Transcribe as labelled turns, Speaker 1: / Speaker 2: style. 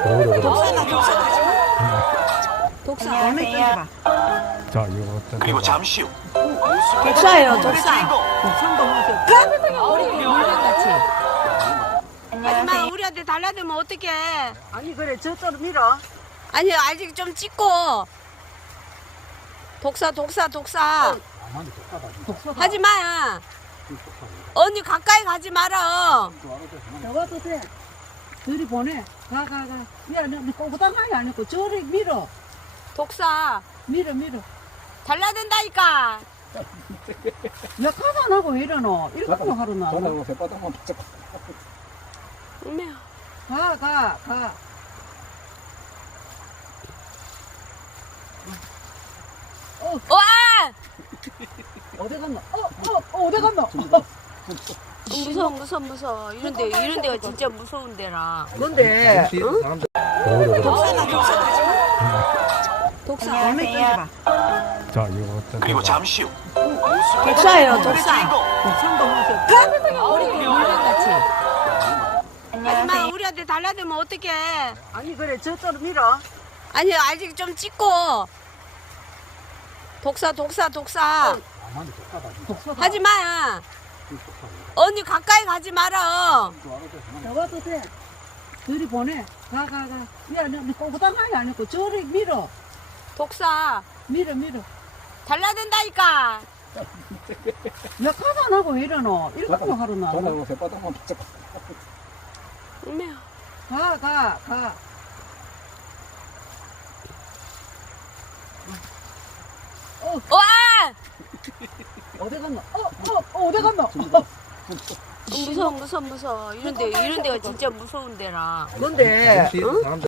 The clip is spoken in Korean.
Speaker 1: 독사나 독사 가지 마. 독사 얼마나 던져봐.
Speaker 2: 자, 이거
Speaker 3: 그리고 잠시 후
Speaker 1: 독사예요, 독사. 독사도 먹어. 우리 물건같이. 하지마, 우리한테 달라들면 어떡해.
Speaker 4: 아니 그래 저쪽으로 밀어.
Speaker 1: 아니, 아직 좀 찍고. 독사. 하지마. 언니 가까이 가지 말아.
Speaker 4: 저것도 돼. 저리 보내. 가. 야, 너 꼬부당하게 안 했고 저리 밀어.
Speaker 1: 독사.
Speaker 4: 밀어.
Speaker 1: 달라든다니까.
Speaker 4: 야, 가서 안 하고 왜 이러노? 이렇게 하러 나.
Speaker 2: 전화로 새바닥만 붙잡고.
Speaker 4: 가.
Speaker 1: 와!
Speaker 4: 어디 갔노? 어디 갔노?
Speaker 1: 무서워. 이런 데가 진짜 무서운 데라.
Speaker 4: 근데
Speaker 1: 독사나 독사 가지 마. 독사 얼마나 던져봐.
Speaker 2: 자, 이거
Speaker 3: 그리고 잠시 후
Speaker 1: 독사예요, 독사.
Speaker 4: 독산도 먹어.
Speaker 1: 우리 물건같이. 하지마, 우리한테 달라들면 어떡해.
Speaker 4: 아니 그래 저쪽으로 밀어.
Speaker 1: 아니, 아직 좀 찍고. 독사. 하지마. 언니 가까이 가지 말아.
Speaker 4: 저것도 돼. 저리 보내. 가. 야, 너 꼬부당하게 안 했고 저리 밀어.
Speaker 1: 독사.
Speaker 4: 밀어.
Speaker 1: 달라든다니까.
Speaker 4: 야, 가서 안 하고 왜 이러노? 이렇게 하러 나.
Speaker 2: 전화로 새바닥만 붙잡고.
Speaker 4: 가.
Speaker 1: 와!
Speaker 4: 어디 갔노? 어디 갔노?
Speaker 1: 무서워. 이런 데가 진짜 무서운 데라.
Speaker 4: 근데